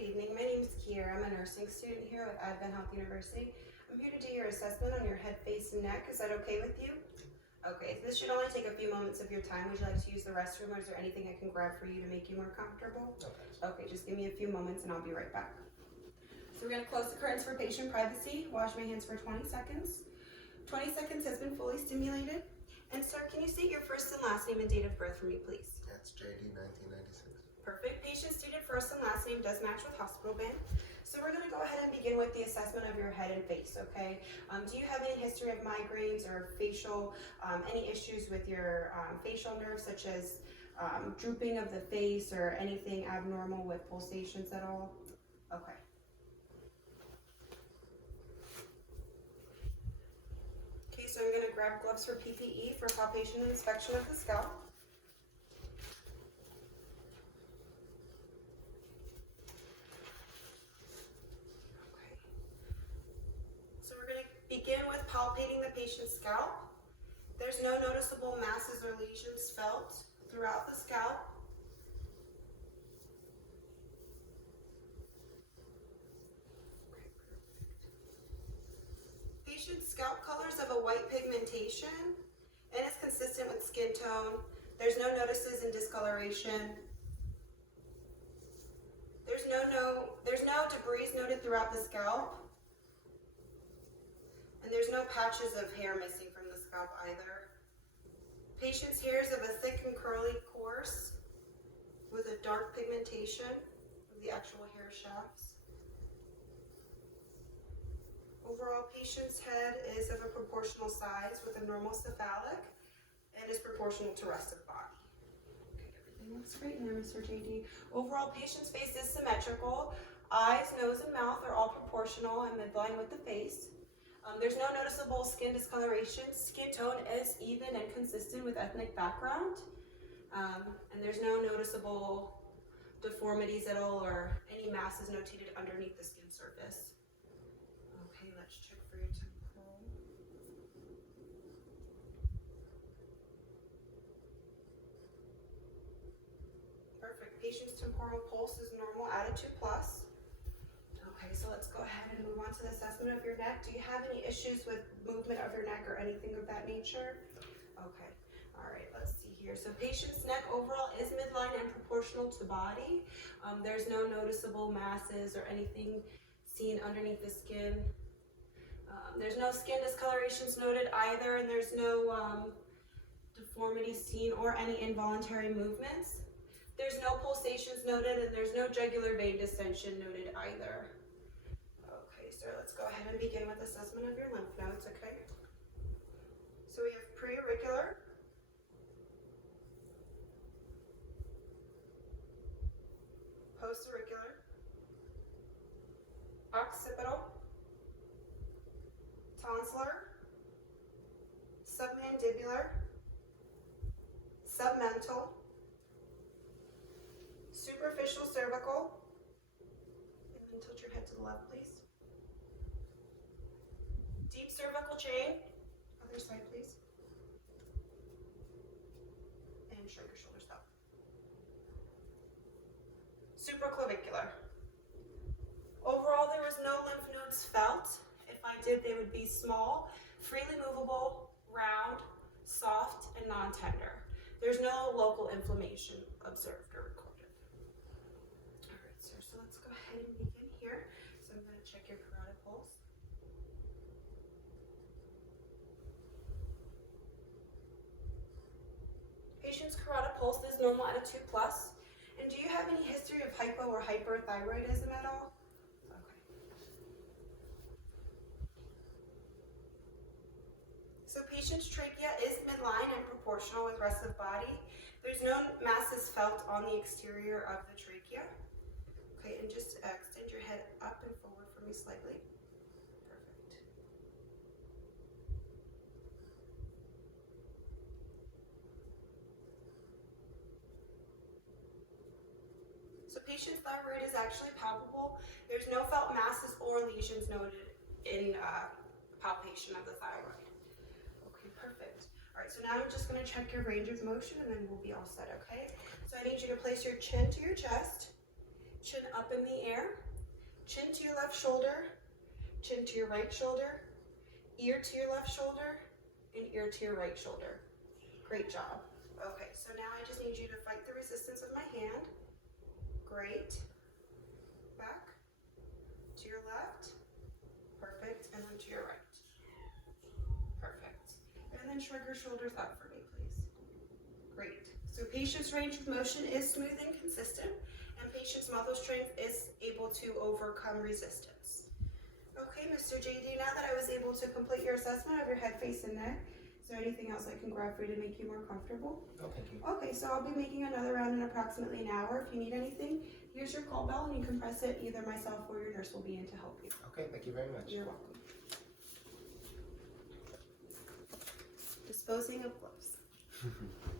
evening. My name is Kiera. I'm a nursing student here with Advent Health University. I'm here to do your assessment on your head, face, and neck. Is that okay with you? Okay, this should only take a few moments of your time. Would you like to use the restroom, or is there anything I can grab for you to make you more comfortable? Okay, just give me a few moments and I'll be right back. So we're going to close the curtains for patient privacy. Wash my hands for 20 seconds. 20 seconds has been fully stimulated. And sir, can you state your first and last name and date of birth for me, please? That's JD 1996. Perfect. Patient student first and last name does match with hospital band. So we're going to go ahead and begin with the assessment of your head and face, okay? Do you have any history of migraines or facial, any issues with your facial nerves, such as drooping of the face or anything abnormal with pulsations at all? Okay. Okay, so I'm going to grab gloves for PPE for palpation and inspection of the scalp. Begin with palpating the patient's scalp. There's no noticeable masses or lesions felt throughout the scalp. Patient's scalp color is of a white pigmentation and is consistent with skin tone. There's no notices in discoloration. There's no debris noted throughout the scalp. And there's no patches of hair missing from the scalp either. Patient's hair is of a thick and curly course with a dark pigmentation of the actual hair shafts. Overall, patient's head is of a proportional size with a normal cephalic and is proportional to rest of the body. Okay, everything looks great in there, Mr. JD. Overall, patient's face is symmetrical. Eyes, nose, and mouth are all proportional and midline with the face. There's no noticeable skin discoloration. Skin tone is even and consistent with ethnic background. And there's no noticeable deformities at all or any masses notated underneath the skin surface. Okay, let's check for your temporal. Perfect. Patient's temporal pulse is normal at a 2+. Okay, so let's go ahead and move on to the assessment of your neck. Do you have any issues with movement of your neck or anything of that nature? Okay, all right, let's see here. So patient's neck overall is midline and proportional to body. There's no noticeable masses or anything seen underneath the skin. There's no skin discolorations noted either, and there's no deformities seen or any involuntary movements. There's no pulsations noted, and there's no jugular vein distension noted either. So let's go ahead and begin with assessment of your lymph nodes, okay? So we have preauricular, postauricular, occipital, tonsillar, submandibular, submental, superficial cervical, and then tilt your head to the left, please. Deep cervical chain, other side please. And shrug your shoulders up. Supraclavicular. Overall, there was no lymph nodes felt. If I did, they would be small, freely movable, round, soft, and non-tender. There's no local inflammation observed or recorded. All right, sir, so let's go ahead and begin here. So I'm going to check your carotid pulse. Patient's carotid pulse is normal at a 2+. And do you have any history of hypo or hyperthyroidism at all? Okay. So patient's trachea is midline and proportional with rest of body. There's no masses felt on the exterior of the trachea. Okay, and just extend your head up and forward for me slightly. So patient's thyroid is actually palpable. There's no felt masses or lesions noted in palpation of the thyroid. Okay, perfect. All right, so now I'm just going to check your range of motion and then we'll be all set, okay? So I need you to place your chin to your chest Chin up in the air. Chin to your left shoulder. Chin to your right shoulder. Ear to your left shoulder. And ear to your right shoulder. Great job. Okay, so now I just need you to fight the resistance with my hand. Great. Back. To your left. Perfect. And then to your right. Perfect. And then shrug your shoulders up for me, please. Great. So patient's range of motion is smooth and consistent, and patient's muscle strength is able to overcome resistance. Okay, Mr. JD, now that I was able to complete your assessment of your head, face, and neck, is there anything else I can grab for you to make you more comfortable? No, thank you. Okay, so I'll be making another round in approximately an hour. If you need anything, here's your call bell and you can press it. Either myself or your nurse will be in to help you. Okay, thank you very much. You're welcome. Disposing of gloves.